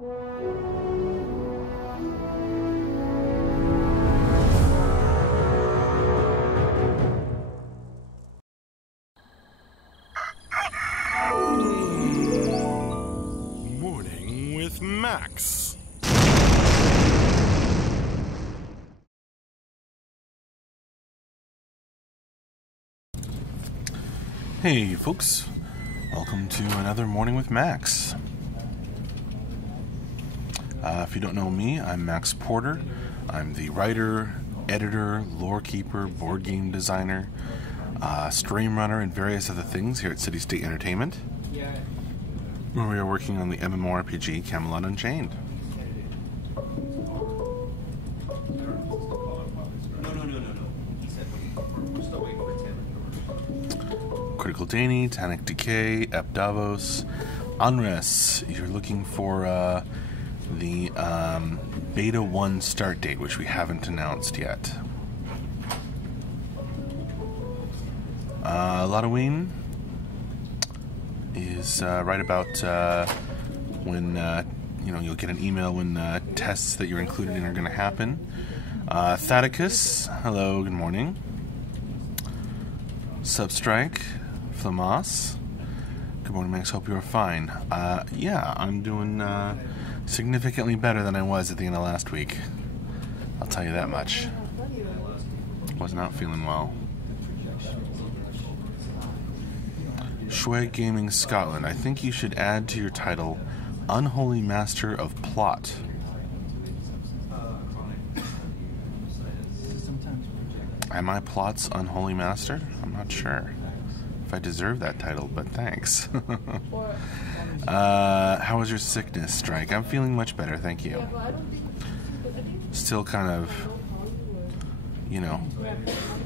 Morning with Max. Hey folks, welcome to another Morning with Max. If you don't know me, I'm Max Porter. I'm the writer, editor, lore keeper, board game designer, stream runner, and various other things here at City State Entertainment, where we are working on the MMORPG Camelot Unchained. Critical Dany, Tanic Decay, Epdavos, Unrest. You're looking for the Beta 1 start date, which we haven't announced yet. Halloween is right about when you'll get an email when tests that you're included in are going to happen. Thaddeus, hello, good morning. Substrike, Flamas, good morning, Max. Hope you're fine. Yeah, I'm doing significantly better than I was at the end of last week. I'll tell you that much. Was not feeling well. Schweg Gaming Scotland, I think you should add to your title Unholy Master of Plot. Am I Plot's Unholy Master? I'm not sure if I deserve that title, but thanks. How was your sickness, Strike? I'm feeling much better, thank you. Still kind of, a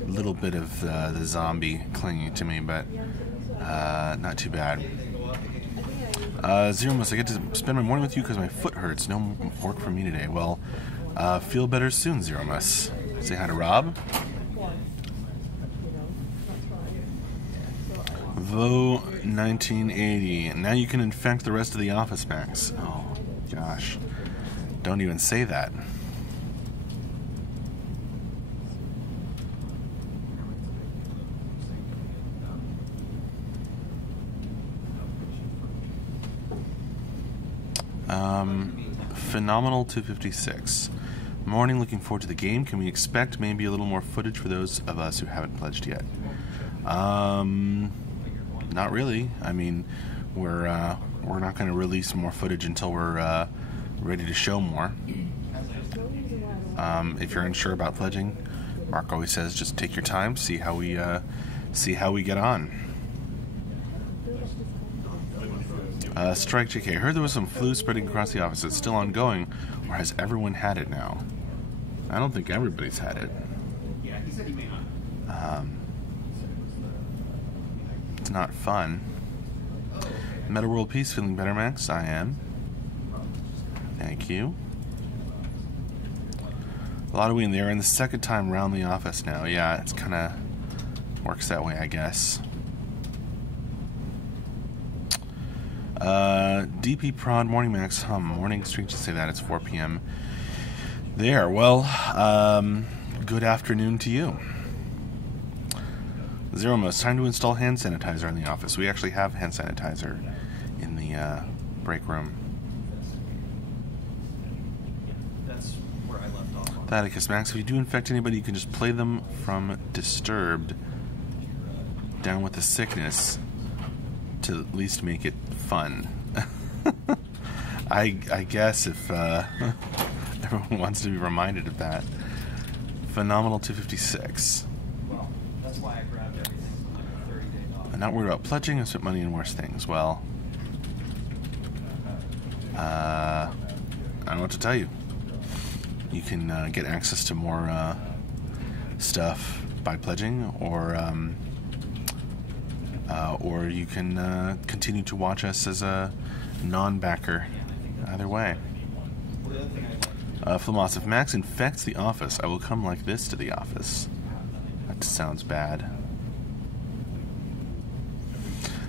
little bit of the zombie clinging to me, but not too bad. Zeromus, I get to spend my morning with you because my foot hurts. No work for me today. Well, feel better soon, Zeromus. Say hi to Rob. Vo 1980. Now you can infect the rest of the office, Max. Oh, gosh. Don't even say that. Phenomenal 256. Morning, looking forward to the game. Can we expect maybe a little more footage for those of us who haven't pledged yet? Not really. I mean, we're not going to release more footage until we're ready to show more. If you're unsure about pledging, Mark always says just take your time, see how we get on. Strike JK. I heard there was some flu spreading across the office. It's still ongoing, or has everyone had it now? I don't think everybody's had it. It's not fun. Meta World Peace, feeling better, Max? I am. Thank you. Halloween, they're in the second time around the office now. Yeah, it's kind of works that way, I guess. DP Prod, morning, Max. Morning, strange to say that. It's 4 p.m. there. Well, good afternoon to you. Zeromus, time to install hand sanitizer in the office. We actually have hand sanitizer in the break room. That's where I left off. Thaddeus, Max, if you do infect anybody, you can just play them from Disturbed down with the sickness to at least make it fun. I guess if everyone wants to be reminded of that. Phenomenal 256. Well, that's why I grabbed everything from the 30-day off. I'm not worried about pledging. I spent money on worse things. Well, I don't know what to tell you. You can get access to more stuff by pledging, or you can continue to watch us as a non-backer. Either way. Flamas, if Max infects the office, I will come like this to the office. That sounds bad.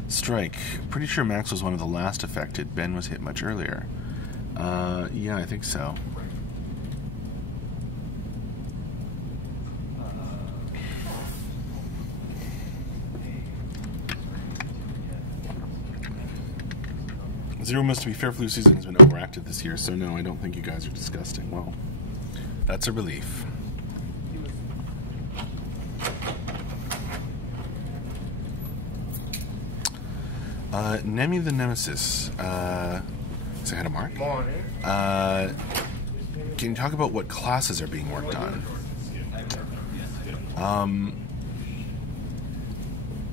Strike. Pretty sure Max was one of the last affected. Ben was hit much earlier. Yeah, I think so. Zero must, to be fair, flu season has been overactive this year, so no, I don't think you guys are disgusting. Well, that's a relief. Nemi the Nemesis. Say hi to Mark. Morning. Can you talk about what classes are being worked on?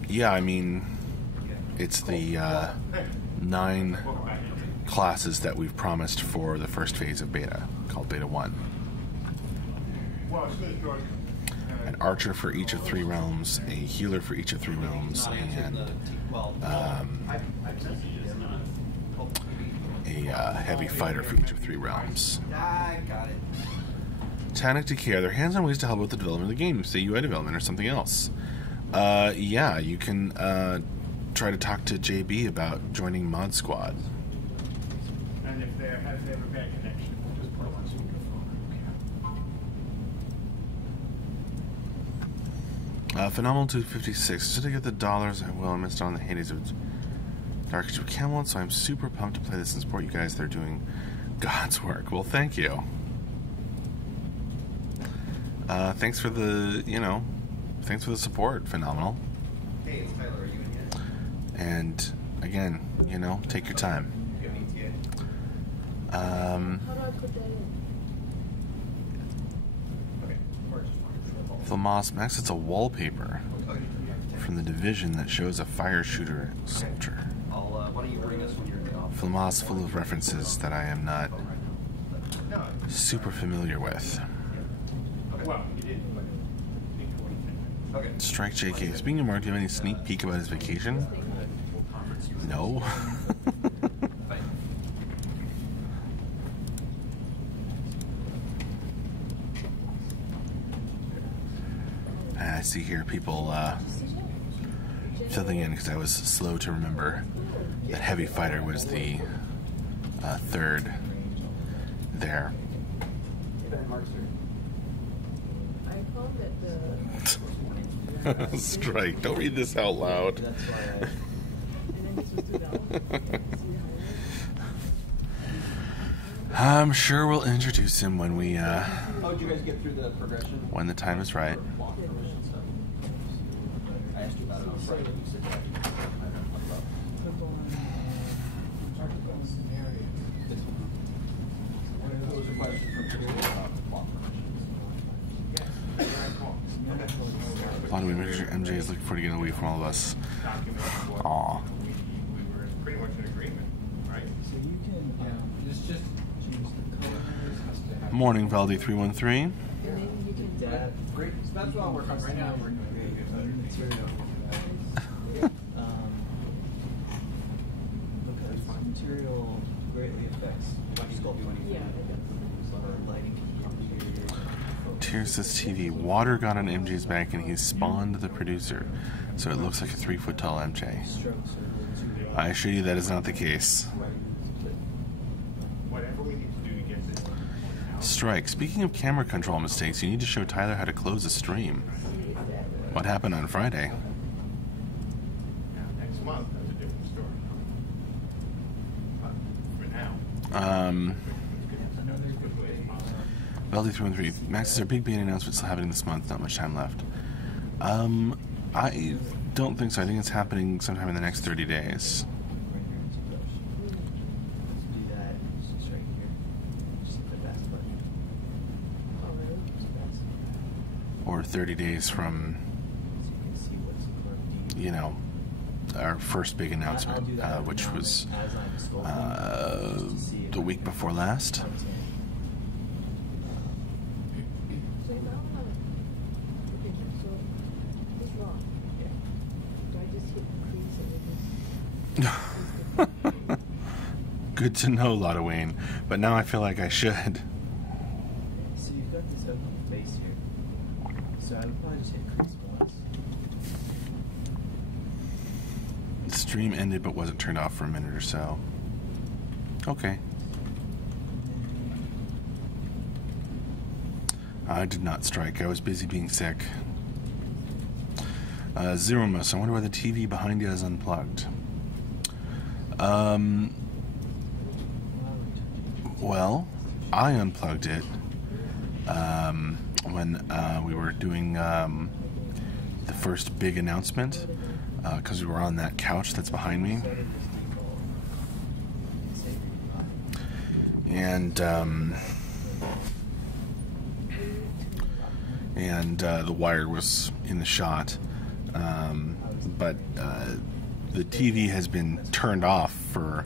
Yeah, I mean, it's the 9 classes that we've promised for the first phase of beta, called Beta 1. An archer for each of 3 realms, a healer for each of 3 realms, and a heavy fighter for each of 3 realms. Tanic Decay, are there hands-on ways to help with the development of the game, say UI development or something else? Yeah, you can try to talk to JB about joining Mod Squad. And if there has ever been a connection, we'll just put it on speakerphone. Phenomenal 256. Just to get the dollars, I will. I missed out on the heydays of Dark Age of Camelot, so I'm super pumped to play this and support you guys. They're doing God's work. Well, thank you. Thanks for the, thanks for the support. Phenomenal. Hey, it's Tyler. Are you in yet? And again, take your time. How do I put that in? Okay. Or just one. Flamas Max, it's a wallpaper Okay. from the Division that shows a fire shooter soldier. Why don't you bring us when you're in the office? Flamas full of references that I am not No, super familiar with. well, you didn't, but before you think. Okay. Strike JK. Speaking of Mark, do you have any sneak peek about his vacation? No. I see here people filling in because I was slow to remember that Heavy Fighter was the 3rd there. I found that the... Strike. Don't read this out loud. And then this was 2000. I'm sure we'll introduce him when we Oh, did you guys get through the progression? when the time is right. I asked you about it on Friday. You said that. There was a question from Crystal about the plot A lot of MJ is looking forward to getting away from all of us. Aw. We were pretty much in agreement, right? So you can, just change the color. Morning, Valdi313. And then you can... Great. So that's what we're right now. We're doing material. Because material greatly affects Yeah. lighting. Tears says TV. Water got on MJ's back and he spawned the producer. So it looks like a 3-foot tall MJ. Strokes are I assure you that is not the case. Whatever we need to do to get this out. Strike. Speaking of camera control mistakes, you need to show Tyler how to close a stream. What happened on Friday? Now, next month, that's a different story. But for now, Valdi313. Max, is there a big beta announcement still happening this month? Not much time left. I don't think so. I think it's happening sometime in the next 30 days. do that. Just right here. Just hit the fast button. Just fast. Or 30 days from, So you can see what's correct. our first big announcement, I'll do that every which now and was then as I'm scrolling, just to see if the I week can before last. content. So now I'm okay, so what's wrong? Do I just hit increase everything? Good to know, Lotta Wayne. But now I feel like I should. So you've got this open face here. So I would probably just hit increase once. The stream ended but wasn't turned off for a minute or so. Okay. I did not strike. I was busy being sick. Zeromus, I wonder why the TV behind you is unplugged. Well, I unplugged it when we were doing the first big announcement, because we were on that couch that's behind me. And the wire was in the shot, but the TV has been turned off for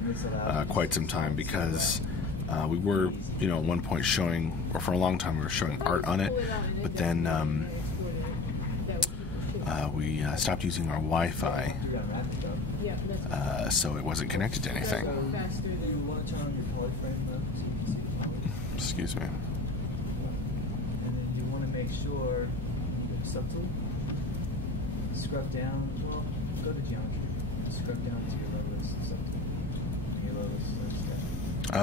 quite some time because we were, at one point showing, or for a long time we were showing art on it, but then we stopped using our Wi-Fi, so it wasn't connected to anything. Excuse me. And then you want to make sure subtool. Scrub down. Well, go to geometry. Scrub down to your lowest subtool. Your lowest.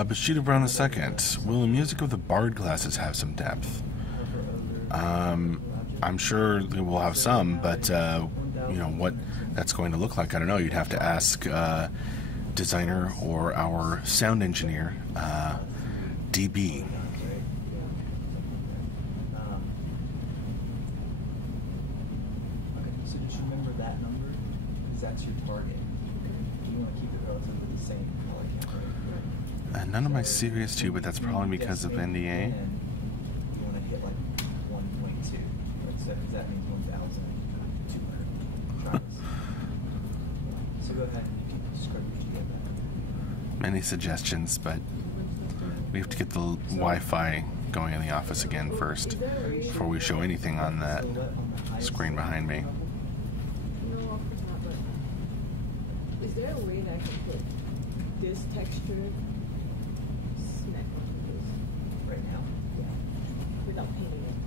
Bashida Brown II. Will the music of the Bard classes have some depth? I'm sure we'll have some, but what that's going to look like, I don't know. You'd have to ask designer or our sound engineer, DB. Okay, so just remember that number, because that's your target. You want to keep it relatively the same color count, right? None of my serious too, but that's probably because of NDA. You want to hit like 1.2, so that means 1,200. Try this. So go ahead and you can scrub your G of that. Many suggestions, but we have to get the Wi-Fi going in the office again first before we show anything on that screen behind me. No, off the top, but is there a way that I can put this texture smack onto this? Right now? Yeah. Without painting it.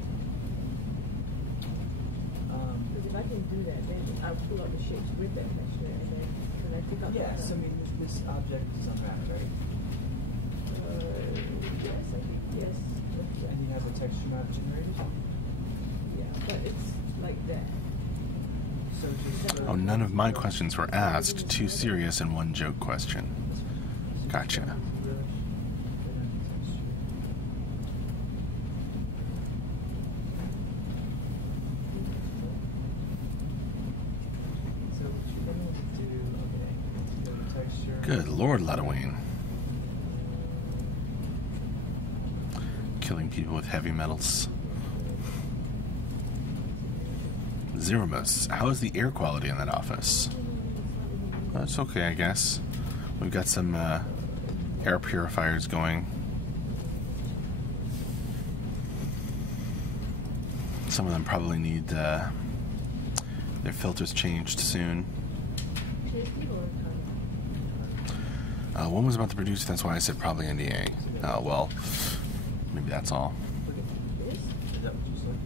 Because if I can do that, then I'll pull out the shapes with that texture, and then when I pick up Yeah, so I mean, this object is unwrapped, right? Yes, I think, yes. And you have a texture map generated? Yeah, but it's like that. So just Oh, none of my questions were asked. Two serious and one joke question. Gotcha. So what you're going to do, okay, go to texture. Good Lord, Ludwig. Killing people with heavy metals. Zeromus, how is the air quality in that office? Well, it's okay, I guess. We've got some air purifiers going. Some of them probably need their filters changed soon. One was about the producer, that's why I said probably NDA. Well, maybe that's all. Is that what you said?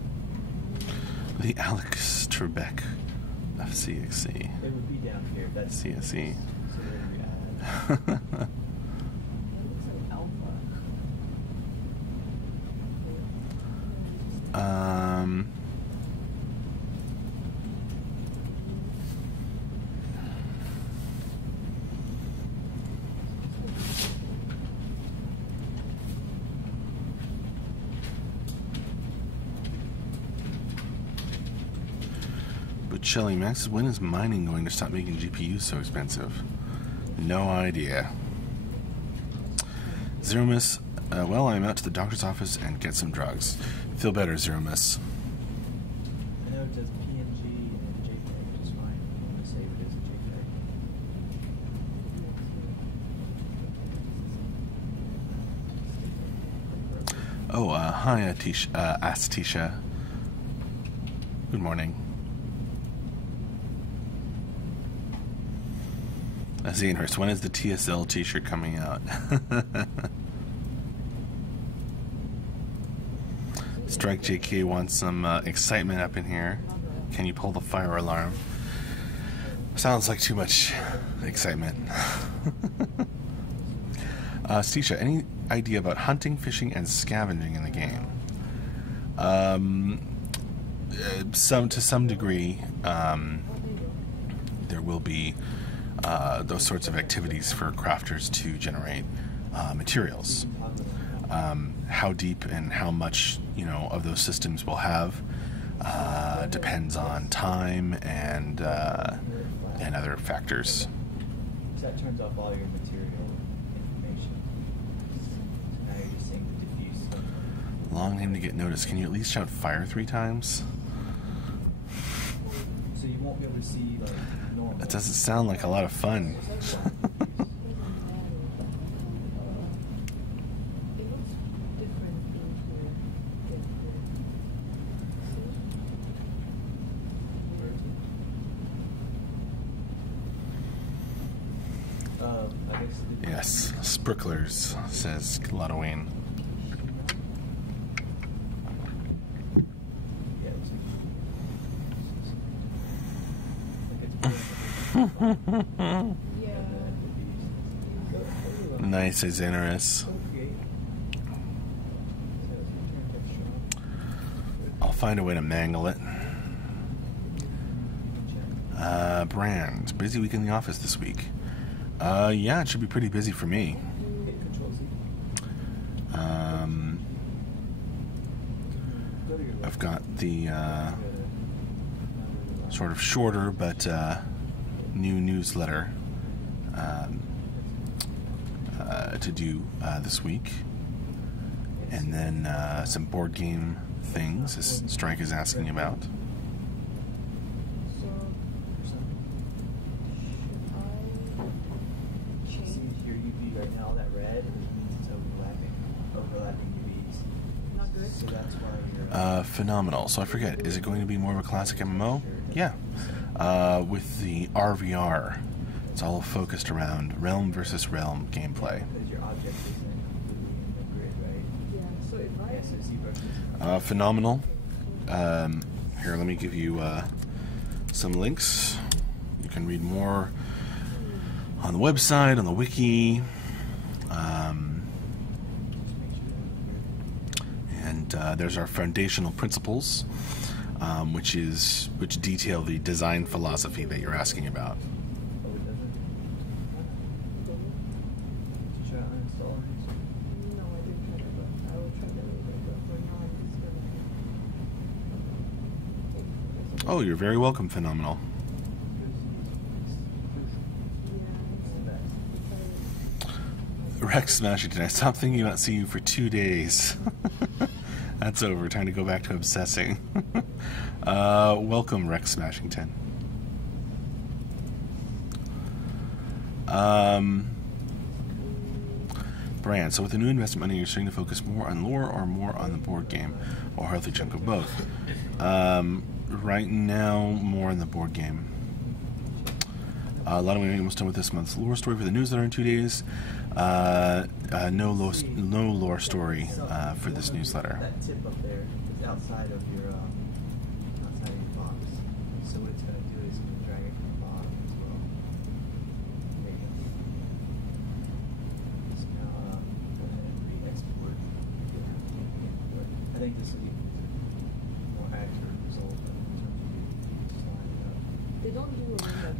The Alex Trebek of CXC. It would be down here. That's CSE. So there we add. It looks like alpha. Shelly Max, when is mining going to stop making GPUs so expensive? No idea. Zeromus, well, I'm out to the doctor's office and get some drugs. Feel better, Zeromus. I know it does PNG and JPEG, which is fine. I'm going to save it as a JPEG. Oh, hi, Astisha. Good morning. Xenhurst, when is the TSL t-shirt coming out? Strike JK wants some excitement up in here. Can you pull the fire alarm? Sounds like too much excitement. Stisha, any idea about hunting, fishing, and scavenging in the game? To some degree, there will be those sorts of activities for crafters to generate materials. How deep and how much of those systems we'll have depends on time and other factors. So that turns off all your material information. So now you're just seeing the diffuse stuff. Long name to get noticed. Can you at least shout fire 3 times? So you won't be able to see like normal. That doesn't sound like a lot of fun. It looks different in here. I guess. Yes, Spricklers, says Halloween. Yeah, it's Nice, Izanerus. I'll find a way to mangle it. Brand, busy week in the office this week. Yeah, it should be pretty busy for me. I've got the sort of shorter but new newsletter to do this week, and then some board game things, as Strike is asking about. Phenomenal. So I forget, is it going to be more of a classic MMO? Yeah. With the RVR, it's all focused around realm versus realm gameplay. Phenomenal. Here, let me give you some links. You can read more on the website, on the wiki. There's our foundational principles, which detail the design philosophy that you're asking about. Oh, you're very welcome, Phenomenal. Rex Smashington, I stopped thinking about seeing you for 2 days. That's over. Time to go back to obsessing. Welcome, Rex Smashington. Brand. So with the new investment money, you're starting to focus more on lore or more on the board game, or a healthy chunk of both? Right now, more on the board game. A lot of we almost done with this month's lore story for the newsletter in 2 days. No lore story for this newsletter. That tip up there is outside of your box. So what it's going to do is it's going to drag it from the bottom as well. There you go. So now go ahead and re-export. I think this will be more accurate result in terms of sliding it up. They don't do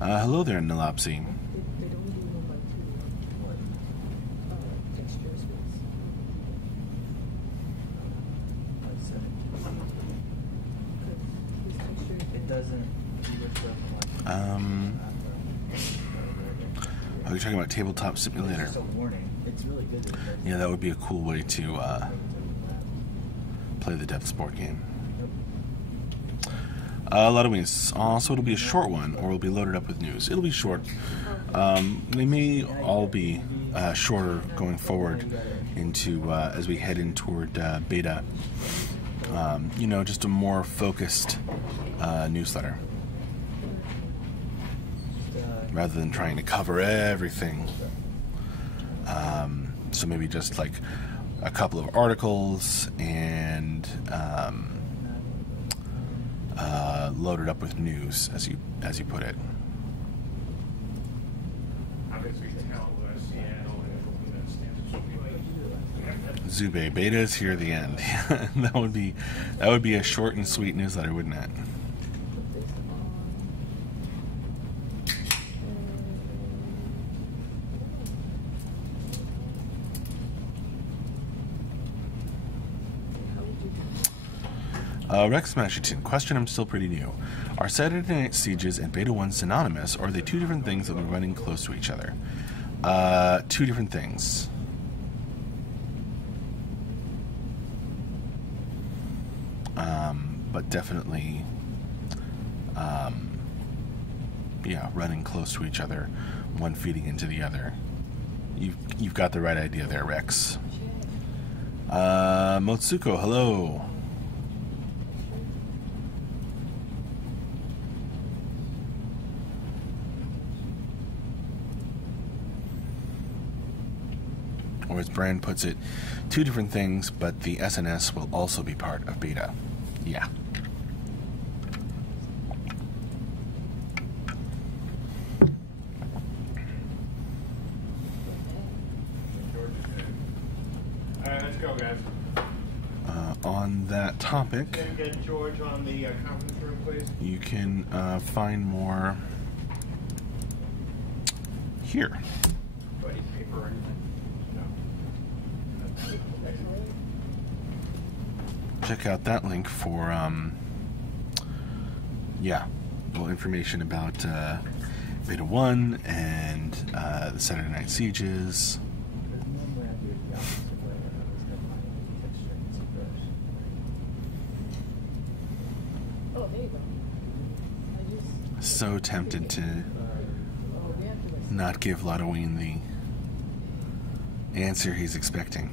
hello there, Nalopsy. They don't do textures with. It doesn't. Are you talking about Tabletop Simulator? It's just a warning. It's really good. Yeah, that would be a cool way to play the Depths board game. A lot of ways. So it'll be a short one, or it'll be loaded up with news. It'll be short. They may all be shorter going forward into as we head in toward beta. Just a more focused newsletter, rather than trying to cover everything. So maybe just like a couple of articles and loaded up with news, as you put it. Zube, beta is here at the end. that would be a short and sweet newsletter, wouldn't it? Put this on. How would you Rex Masherton, question I'm still pretty new. Are Saturday Night Sieges and Beta 1 synonymous, or are they two different things that will be running close to each other? Two different things. But definitely, yeah, running close to each other, one feeding into the other. You've got the right idea there, Rex. Motsuko, hello. Or as Brian puts it, two different things, but the SNS will also be part of beta. Yeah. George is good. All right, let's go, guys. On that topic, Can you get George on the conference room, please? you can find more here. Do I need paper or anything? No. Check out that link for yeah, little information about Beta 1 and the Saturday Night Sieges. Oh, there you go. I just. So tempted to Oh, we have to not give Lotoween the answer he's expecting.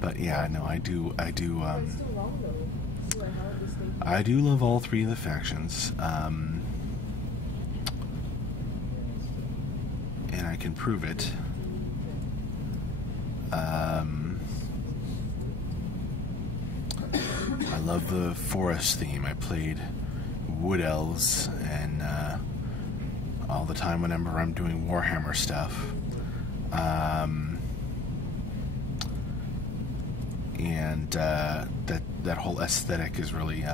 But yeah, no, I do It's still wrong though. So how would this thing? I do love all three of the factions. And I can prove it. I love the forest theme. I played Wood Elves and all the time whenever I'm doing Warhammer stuff. And that whole aesthetic is really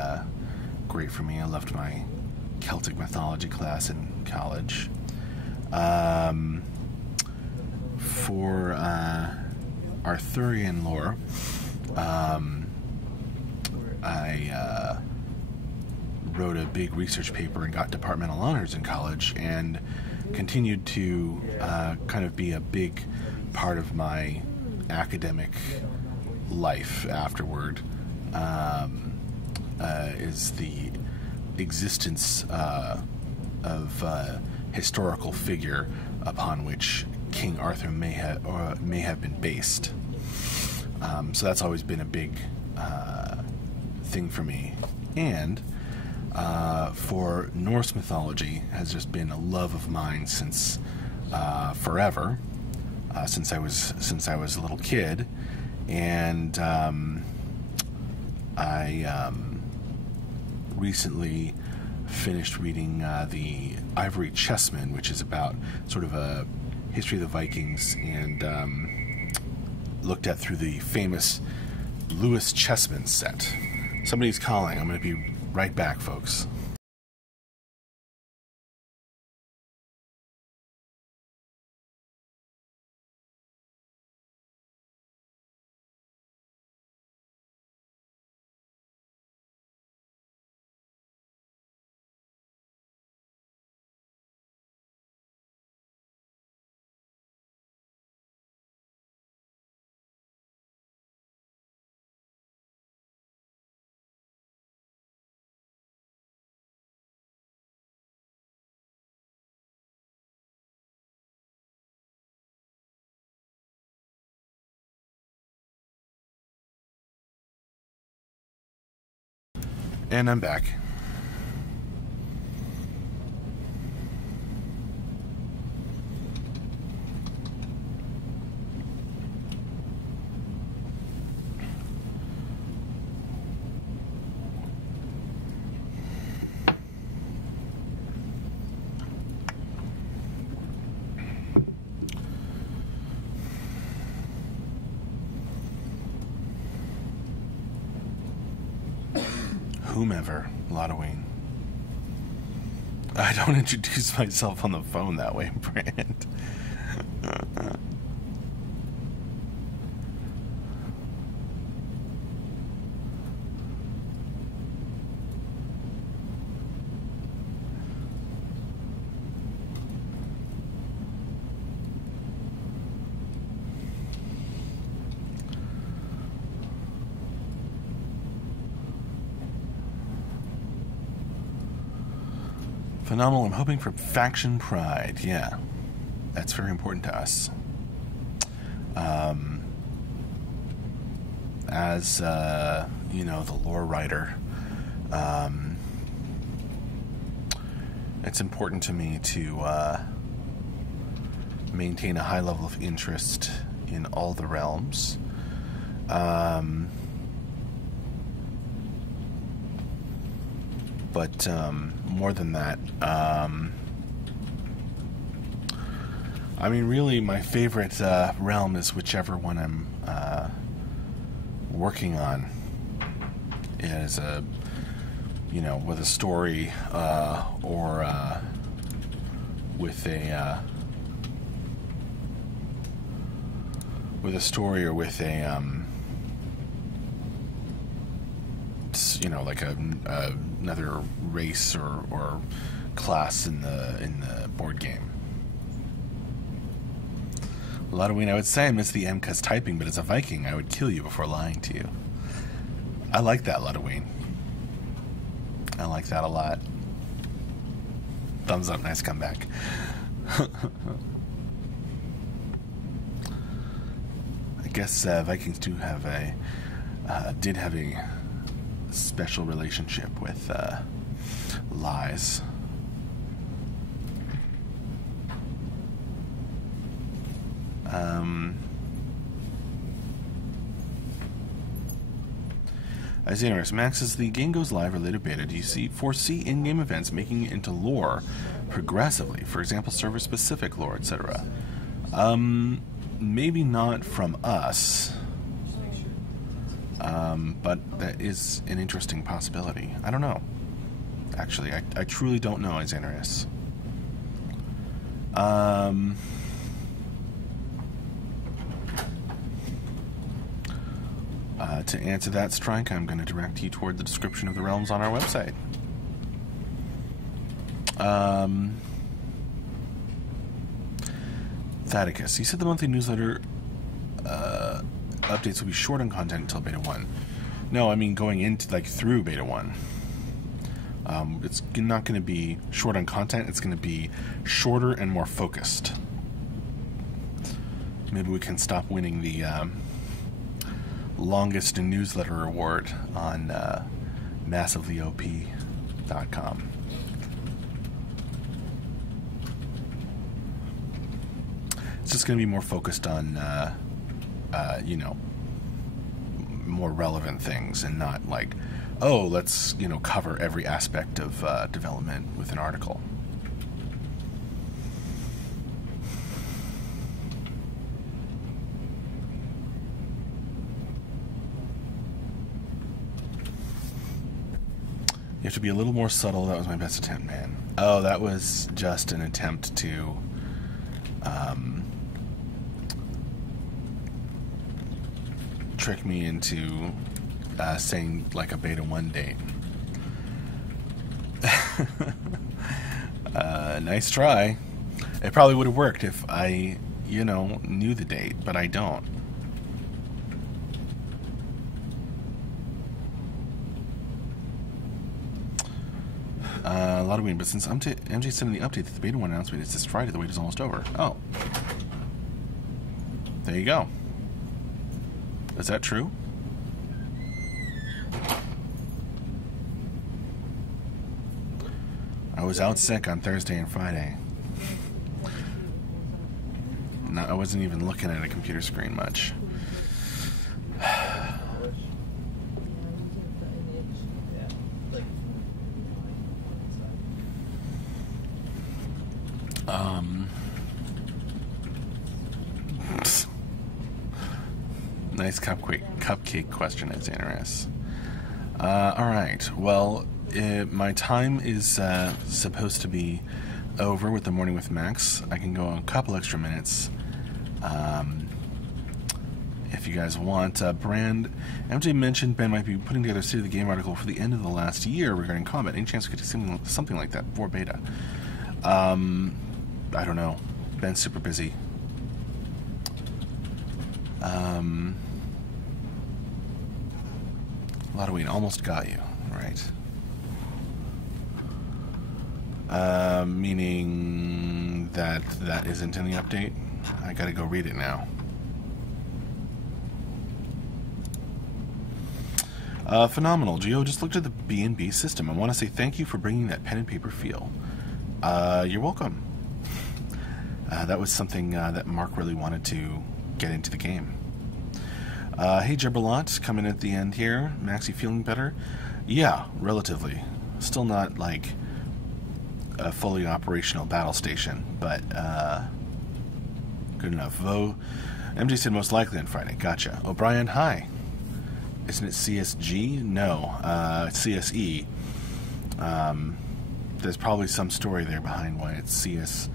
great for me. I loved my Celtic mythology class in college. For Arthurian lore, I wrote a big research paper and got departmental honors in college, and continued to kind of be a big part of my academic life afterward. Is the existence of historical figure upon which King Arthur may have been based. So that's always been a big thing for me. And for Norse mythology has just been a love of mine since forever, since I was a little kid. And I recently finished reading the Ivory Chessmen, which is about sort of a history of the Vikings, and looked at through the famous Lewis Chessman set. Somebody's calling. I'm going to be right back, folks. And I'm back. whomever, Lotoween. I don't introduce myself on the phone that way, Brand. Phenomenal. I'm hoping for faction pride. Yeah, that's very important to us. As you know, the lore writer, it's important to me to maintain a high level of interest in all the realms. But more than that, I mean, really, my favorite realm is whichever one I'm working on. It is a, you know, with a story or with a story or with a you know, like another race or class in the board game. Lotoween, I would say I miss the MCUS typing, but as a Viking, I would kill you before lying to you. I like that, Lotoween. I like that a lot. Thumbs up, nice comeback. I guess Vikings do have did have a special relationship with lies. As interesting, Max, as the game goes live or later beta, do you foresee in-game events making it into lore progressively? For example, server-specific lore, etc. Maybe not from us. But that is an interesting possibility. I don't know. Actually, I truly don't know, Xanaris. To answer that, Strike, I'm going to direct you toward the description of the realms on our website. Thaddeus, you said the monthly newsletter updates will be short on content until Beta 1. No, I mean going into, like, through Beta 1. It's not going to be short on content, it's going to be shorter and more focused. Maybe we can stop winning the longest newsletter award on massivelyop.com. It's just going to be more focused on, you know, more relevant things and not like, oh, let's, you know, cover every aspect of development with an article. You have to be a little more subtle. That was my best attempt, man. Oh, that was just an attempt to trick me into saying like a Beta 1 date. Nice try. It probably would have worked if I, you know, knew the date, but I don't. A lot of wind, but since MJ sent in the update that the Beta 1 announcement is this Friday, the wait is almost over. Oh. There you go. Is that true? I was out sick on Thursday and Friday. No, I wasn't even looking at a computer screen much. Nice cupcake question, Xanaris. Alright, well, my time is supposed to be over with the Morning with Max. I can go a couple extra minutes. If you guys want. Brand, MJ mentioned Ben might be putting together a State of the Game article for the end of the last year regarding combat. Any chance we could do something like that for beta? I don't know. Ben's super busy. Lotoween, almost got you, right? Meaning that isn't in the update? I gotta go read it now. Phenomenal. Gio, just looked at the B&B system. I want to say thank you for bringing that pen and paper feel. You're welcome. That was something that Mark really wanted to get into the game. Hey, Jibberlot, coming at the end here. Max, you feeling better? Yeah, relatively. Still not, like, a fully operational battle station, but good enough. MJ said most likely on Friday. Gotcha. O'Brien, hi. Isn't it CSG? No, it's CSE. There's probably some story there behind why it's CSE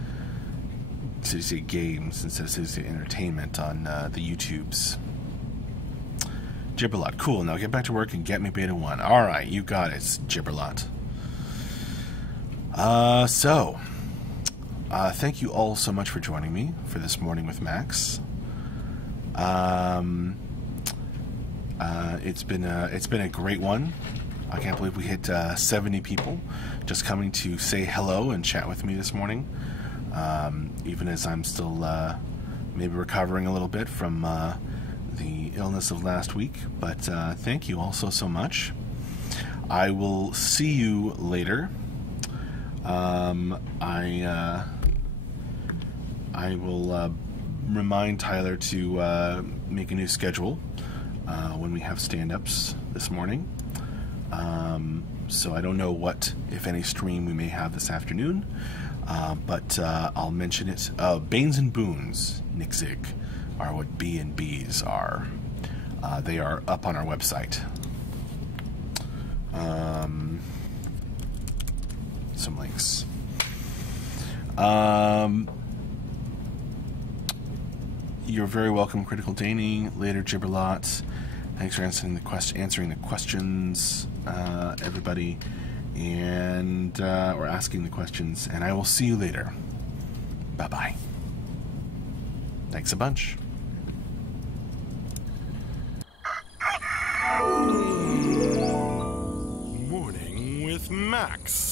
Games instead of CSE Entertainment on the YouTubes. Gibberlot, cool. Now get back to work and get me Beta 1. Alright, you got it, Gibberlot. Thank you all so much for joining me for this Morning with Max. It's been a great one. I can't believe we hit 70 people just coming to say hello and chat with me this morning. Even as I'm still maybe recovering a little bit from the illness of last week, but thank you all so much. I will see you later. I will remind Tyler to make a new schedule when we have stand-ups this morning. So I don't know what, if any, stream we may have this afternoon, but I'll mention it. Banes and Boons, Nick Zig, are what B&Bs are. They are up on our website. Some links. You're very welcome, Critical Danny. Later, Gibberlot. Thanks for answering the questions, everybody, and or asking the questions. And I will see you later. Bye bye. Thanks a bunch. Morning with Max.